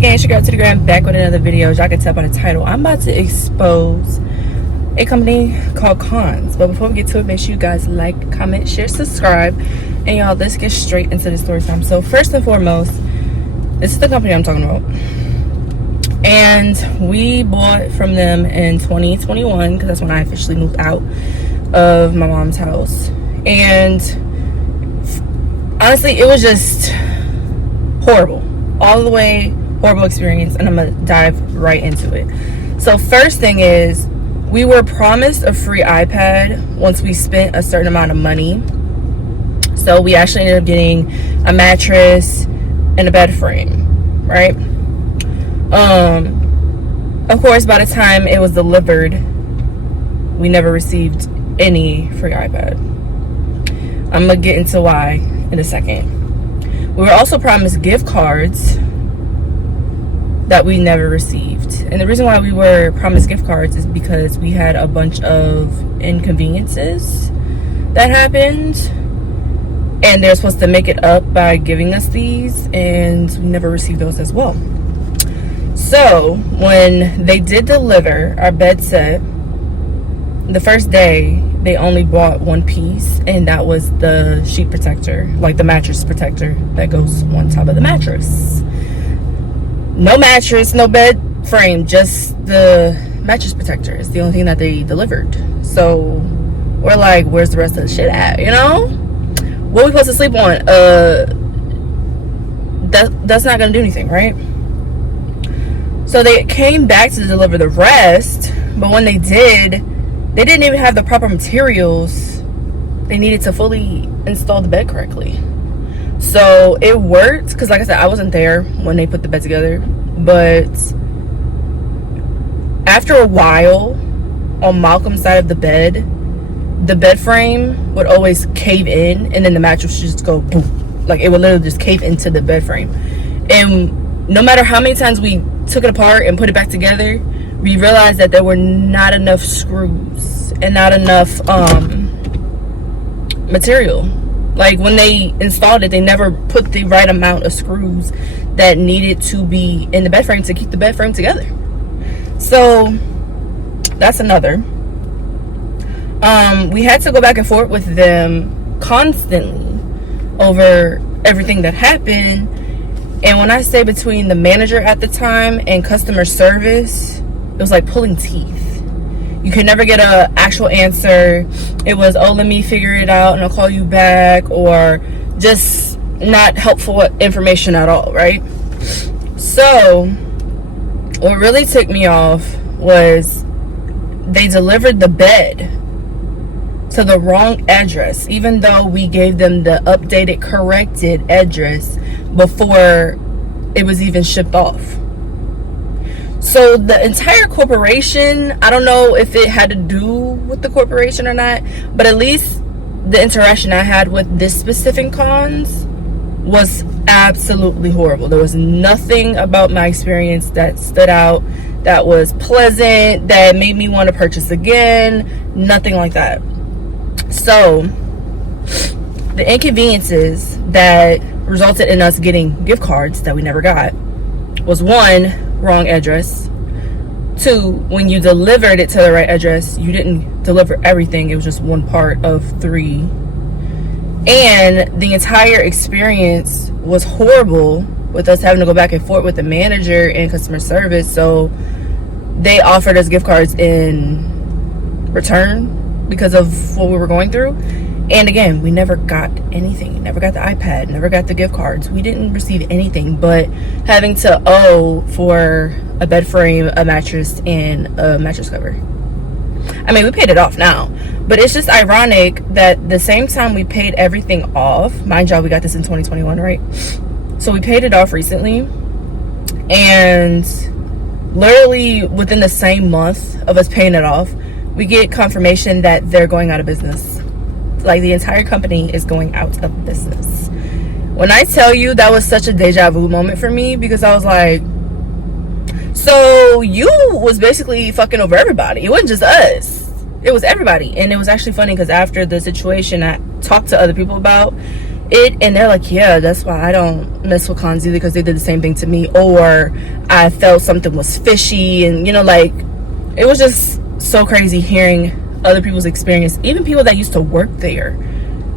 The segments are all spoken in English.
again, it's your girl to the gram, back with another video. As y'all can tell by the title, I'm about to expose a company called Conn. But before we get to it, make sure you guys like, comment, share, subscribe, and y'all, let's get straight into the story time. So first and foremost, this is the company I'm talking about, and we bought from them in 2021 because that's when I officially moved out of my mom's house. And honestly, it was just horrible, all the way horrible experience, and I'm gonna dive right into it. So first thing is, we were promised a free iPad once we spent a certain amount of money. So we actually ended up getting a mattress and a bed frame, right? Of course, by the time it was delivered, we never received any free iPad. I'm gonna get into why in a second. We were also promised gift cards that we never received. And the reason why we were promised gift cards is because we had a bunch of inconveniences that happened, and they're supposed to make it up by giving us these, and we never received those as well. So when they did deliver our bed set, the first day they only bought one piece, and that was the sheet protector, like the mattress protector that goes on top of the mattress. No mattress, no bed frame, just the mattress protector is the only thing that they delivered. So we're like, where's the rest of the shit at, you know? What are we supposed to sleep on? That's not gonna do anything, right? So they came back to deliver the rest, but when they did, they didn't even have the proper materials they needed to fully install the bed correctly. So it worked, because like I said, I wasn't there when they put the bed together, but after a while, on Malcolm's side of the bed frame would always cave in, and then the mattress would just go boom. Like, it would literally just cave into the bed frame. And no matter how many times we took it apart and put it back together, we realized that there were not enough screws and not enough material. Like, when they installed it, they never put the right amount of screws that needed to be in the bed frame to keep the bed frame together. So that's another. We had to go back and forth with them constantly over everything that happened. And when I say between the manager at the time and customer service, it was like pulling teeth. You could never get an actual answer. It was, oh, let me figure it out and I'll call you back, or just not helpful information at all, right? So what really ticked me off was they delivered the bed to the wrong address, even though we gave them the updated, corrected address before it was even shipped off. So the entire corporation, I don't know if it had to do with the corporation or not, but at least the interaction I had with this specific Conn's was absolutely horrible. There was nothing about my experience that stood out, that was pleasant, that made me want to purchase again. Nothing like that. So the inconveniences that resulted in us getting gift cards that we never got was, one, wrong address. Two, when you delivered it to the right address, you didn't deliver everything. It was just one part of three. And the entire experience was horrible, with us having to go back and forth with the manager and customer service. So they offered us gift cards in return because of what we were going through. And again, we never got anything. Never got the iPad, never got the gift cards. We didn't receive anything but having to owe for a bed frame, a mattress, and a mattress cover. I mean, we paid it off now, but it's just ironic that the same time we paid everything off, mind y'all, we got this in 2021, right? So we paid it off recently, and literally within the same month of us paying it off, we get confirmation that they're going out of business. Like, the entire company is going out of business. When I tell you, that was such a deja vu moment for me, because I was like, so you was basically fucking over everybody. It wasn't just us, it was everybody. And it was actually funny, because after the situation I talked to other people about, And they're like, yeah, that's why I don't mess with Cons either, because they did the same thing to me, or I felt something was fishy. And you know, like, it was just so crazy hearing other people's experience. Even people that used to work there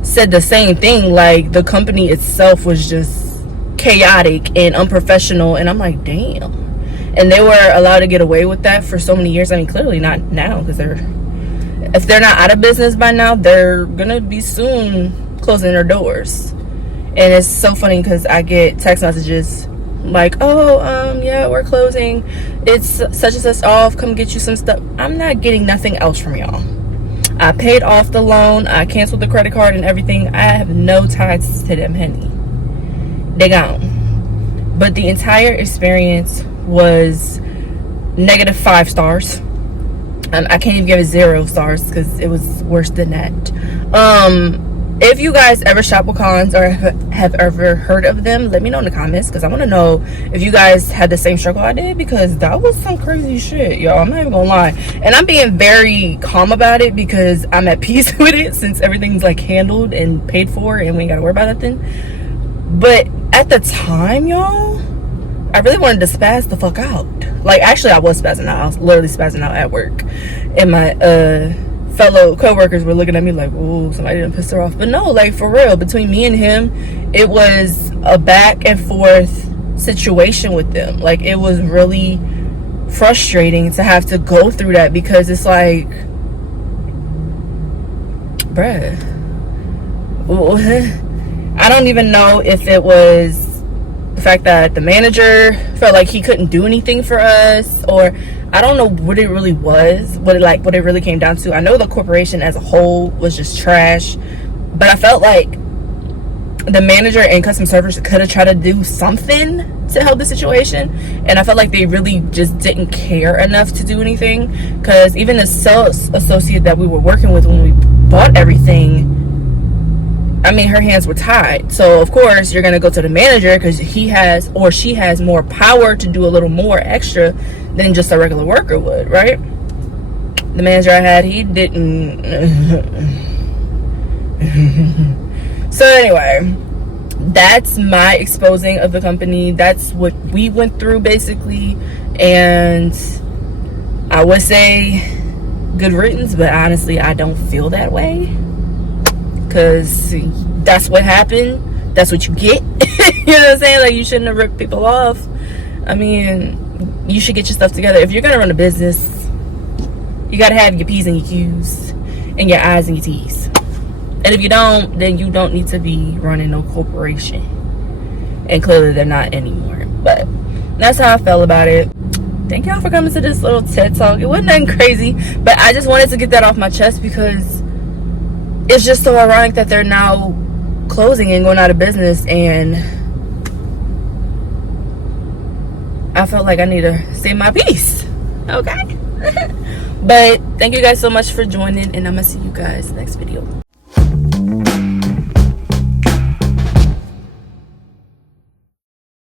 said the same thing. Like, the company itself was just chaotic and unprofessional. And I'm like, damn. And they were allowed to get away with that for so many years. I mean, clearly not now, because if they're not out of business by now, they're gonna be soon closing their doors. And it's so funny because I get text messages like, oh, yeah, we're closing, it's such and such off, come get you some stuff. I'm not getting nothing else from y'all. I paid off the loan, I canceled the credit card and everything. I have no ties to them, honey. They gone. But the entire experience was -5 stars. I can't even give it 0 stars because it was worse than that. If you guys ever shop with Cons or have ever heard of them, let me know in the comments, because I want to know if you guys had the same struggle I did, because that was some crazy shit, y'all. I'm not even gonna lie. And I'm being very calm about it because I'm at peace with it, since everything's like handled and paid for and we ain't gotta worry about nothing. But at the time, y'all, I really wanted to spaz the fuck out. Like, actually, I was spazzing out. I was literally spazzing out at work. And my fellow co-workers were looking at me like, oh, somebody done pissed her off. But no, like, for real, between me and him, it was a back and forth situation with them. Like, it was really frustrating to have to go through that, because it's like, bruh, I don't even know if it was the fact that the manager felt like he couldn't do anything for us, or I don't know what it really was, what it really came down to. I know the corporation as a whole was just trash, but I felt like the manager and customer service could have tried to do something to help the situation, and I felt like they really just didn't care enough to do anything. Because even the sales associate that we were working with when we bought everything, I mean, her hands were tied. So of course you're gonna go to the manager because he has, or she has, more power to do a little more extra than just a regular worker would, right? The manager I had, he didn't. So anyway, that's my exposing of the company. That's what we went through basically, and I would say good riddance, but honestly I don't feel that way, because that's what happened, that's what you get. You know what I'm saying? Like, you shouldn't have ripped people off. I mean, you should get your stuff together. If you're gonna run a business, you gotta have your P's and your Q's and your I's and your T's. And if you don't, then you don't need to be running no corporation. And clearly they're not anymore. But that's how I felt about it. Thank y'all for coming to this little TED Talk. It wasn't nothing crazy, but I just wanted to get that off my chest, because it's just so ironic that they're now closing and going out of business, and I felt like I need to say my piece. Okay. But thank you guys so much for joining, and I'm gonna see you guys next video.